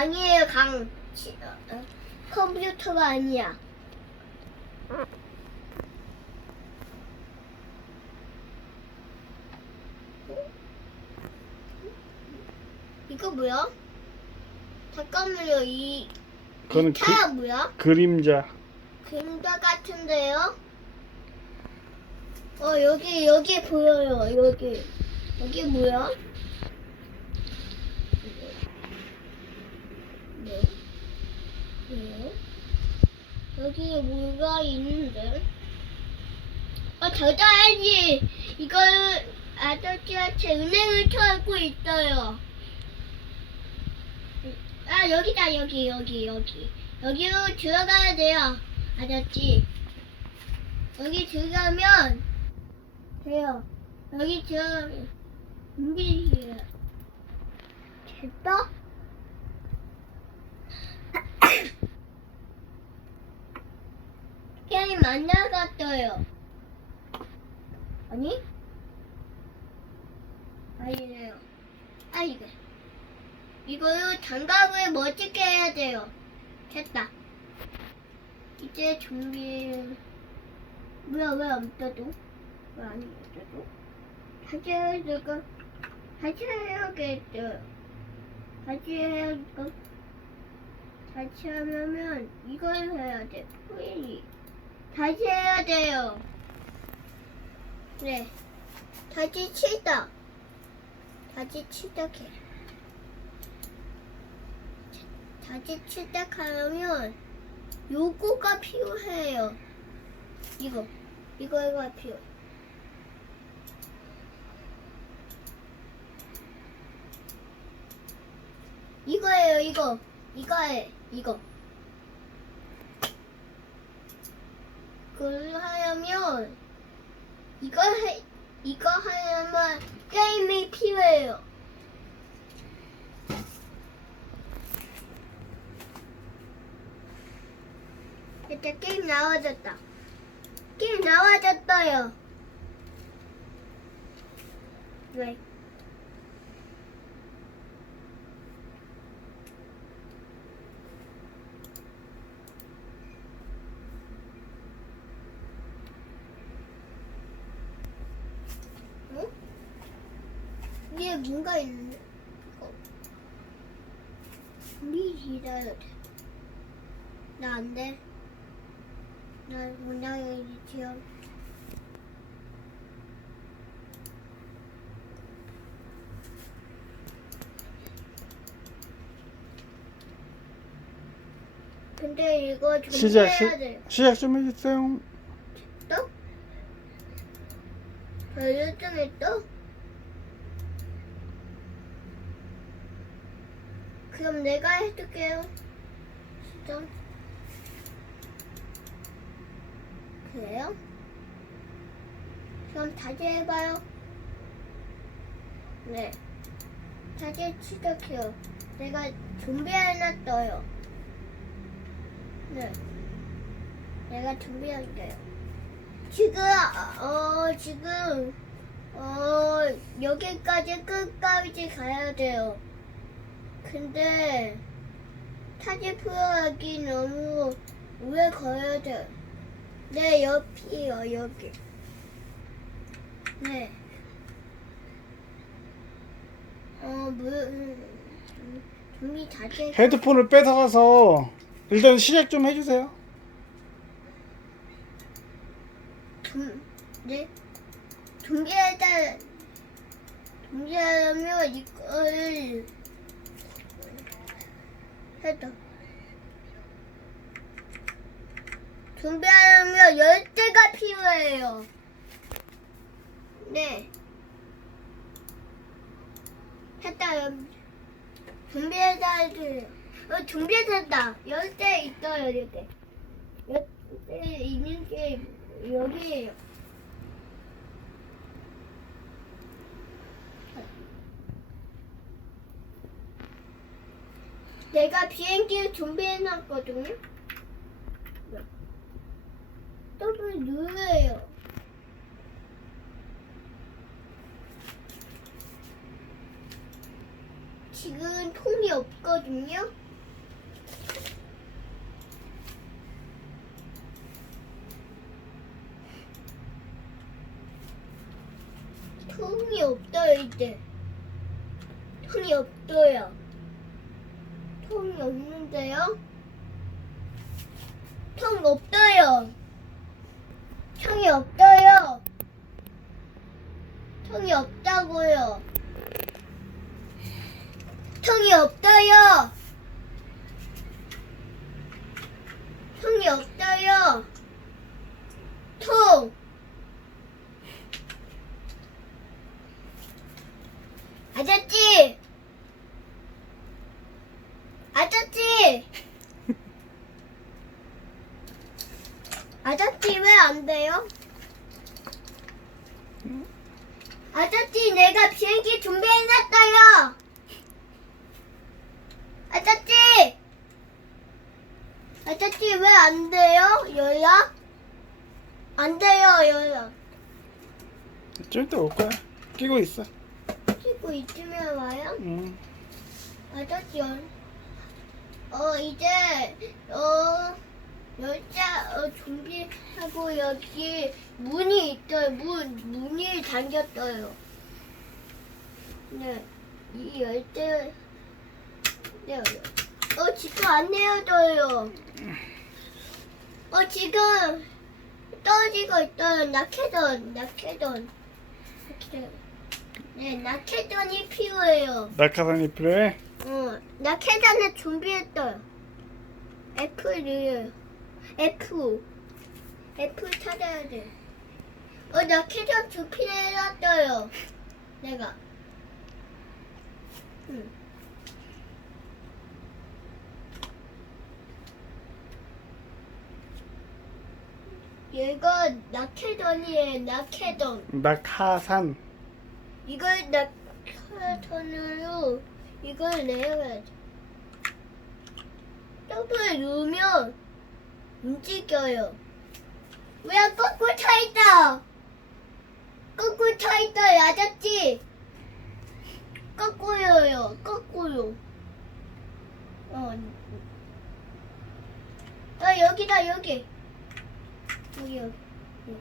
강이에요, 강. 치- 어, 어, 컴퓨터가 아니야. 이거 뭐야? 잠깐만요, 이, 그거는 이 차야 뭐야? 그림자. 그림자 같은데요? 어, 여기, 여기 보여요, 여기. 여기 뭐야? 네. 네. 여기 뭐가 있는데? 아, 저자야지 이걸 아저씨한테 은행을 털고 있어요. 아, 여기다, 여기, 여기, 여기. 여기로 들어가야 돼요, 아저씨. 여기 들어가면 돼요. 여기 들어가면 준비해요. 됐다? 게임 안 나갔어요. 아니? 아니네요. 아, 이거. 이거요, 장갑을 멋지게 해야 돼요. 됐다. 이제 준비. 뭐야, 왜안 떠도? 왜안 떠도? 다시 해야 될까? 다시 해야겠죠. 다시 해야겠까? 다시 하려면 이걸 해야 돼. 프리. 다시 해야 돼요. 네. 다시 치다. 다시 치다해. 다시 치다하려면 요거가 필요해요. 이거. 이거가 필요. 이거예요, 이거. 이거에, 이거. 그걸 하려면, 이거 해, 이거 하려면 게임이 필요해요. 일단 게임 나와졌다. 게임 나와졌어요. 왜? 응? 위에 뭔가 있는데? 어. 우리 기다려야 돼. 나안 돼. 나 문양이 지어. 근데 이거 시작, 준비해야 시, 돼. 시작 좀 해주세요. 또? 별점에 또? 그럼 내가 해줄게요. 시점. 그래요? 그럼 다시 해봐요. 네. 다시 시작해요. 내가 준비해놨어요. 네. 내가 준비할게요. 지금 어 지금 어 여기까지 끝까지 가야 돼요. 근데 타지 풀어하기 너무 오래 걸어야 돼. 네 옆이요 여기. 네. 어뭐 음, 준비 다 돼. 헤드폰을 뺏어가서 일단 시작 좀 해주세요. 좀, 네? 준비하다, 준비하려면 이걸 해도. 준비하려면 열대가 필요해요. 네. 했다, 준비해다 해줘요. 어, 준비했다. 열대 있어요, 열대. 열대 있는 게 여기에요. 내가 비행기를 준비해놨거든. 더블 누르요. 지금 통이 없거든요. 통이 없어요 이제. 통이 없어요. 통이 없는데요? 통 없어요. 통이 없어요. 통이 없다고요. 통이 없어요. 통이 없어요. 통. 아저씨. 아저씨 왜 안 돼요? 아저씨 내가 비행기 준비해놨어요. 아저씨. 아저씨 왜 안 돼요? 연락? 안 돼요 연락. 좀 이따 올 거야. 끼고 있어. 키고 있으면 와요? 응. 아저씨 연. 어 이제 어 열차 어, 준비하고 여기 문이 있어요. 문 문이 잠겼어요. 네, 이 열쇠 네, 어 지금 안 내어져요. 어 지금 떨어지고 있어요. 나케돈. 나케돈. 네, 나케돈이 필요해요. 낙하산이 필요해. 어, 나 캐단에 준비했어요. F를 F F 찾아야 돼. 어, 나 캐단 준비해놨어요. 내가. 응. 얘가 나캐던이에요. 나캐던. 낙하산. 이걸 낙하선으로 이걸 내려야지. 점프를 누르면 움직여요. 왜 거꾸로 차 있다? 거꾸로 차 있어요, 아저씨. 거꾸로요, 거꾸로. 어. 나 여기다 여기. 여기 여기. 여기.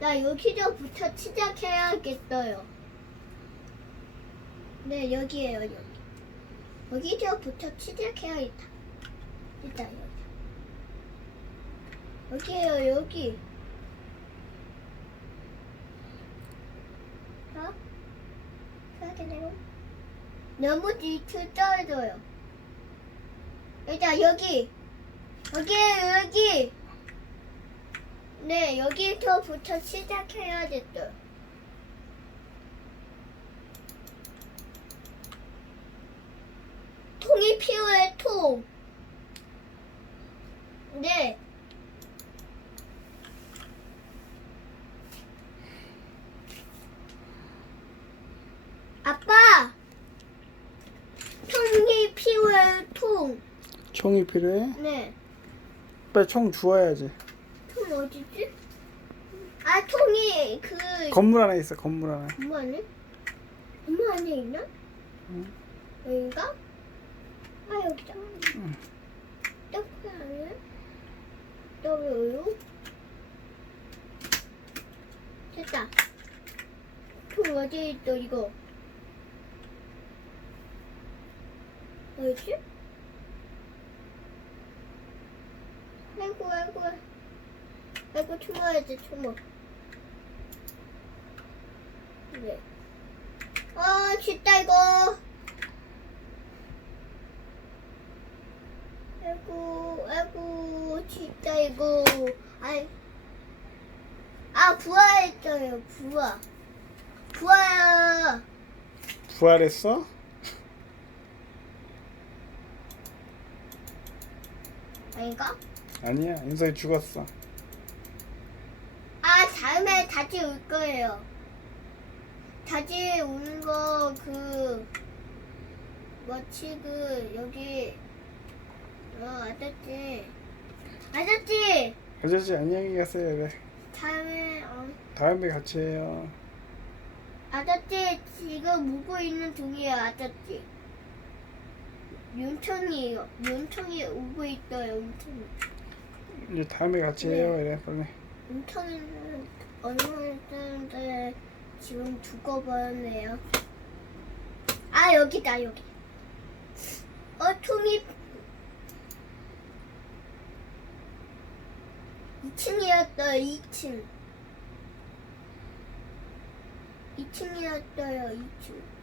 나 여기서부터 시작해야겠어요. 네, 여기에요, 여기. 여기서부터 시작해야겠다. 일단 여기. 여기에요, 여기. 어? 이렇게 내려. 너무 밑을 떨어져요. 일단 여기. 여기에요, 여기. 네, 여기서부터 시작해야겠어요. 통이 필요해, 통. 네. 아빠! 통이 필요해, 통. 총이 필요해. 네. 빨리 총 주워야지. 통 어디지? 아, 통이 그, 건물 안에 있어. 건물 안에. 엄마 안에? 엄마 안에 있나? 응. 여긴가? 아, 여기다. 응. 떡볶이 안에? 여기 우유? 됐다. 통 어디 있어, 이거? 어디지? 아이고, 아이고. 아 이고, 추모야지, 추모. 네. 아, 진짜 이거. 아이고, 아이고, 진짜 이거. 아이. 아, 부화했어요, 부화. 부화야. 부활했어? 아닌가? 아니야. 인석이 죽었어. 다시 올 거예요. 다시 오는 거, 그, 뭐지, 그, 여기, 어, 아저씨. 아저씨! 아저씨 안녕히 가세요. 그래. 다음에, 어, 다음에 같이 해요. 아저씨 지금 오고 있는 중이에요, 아저씨. 윤청이에요. 윤청이 오고 있어요, 윤청이. 이제 다음에 같이 네. 해요. 이래 빨리. 윤청이는 얼마나 뜨는데 지금 두고 버렸네요. 아 여기다 여기. 어 통이 2층이었어요 2층. 2층이었어요 2층.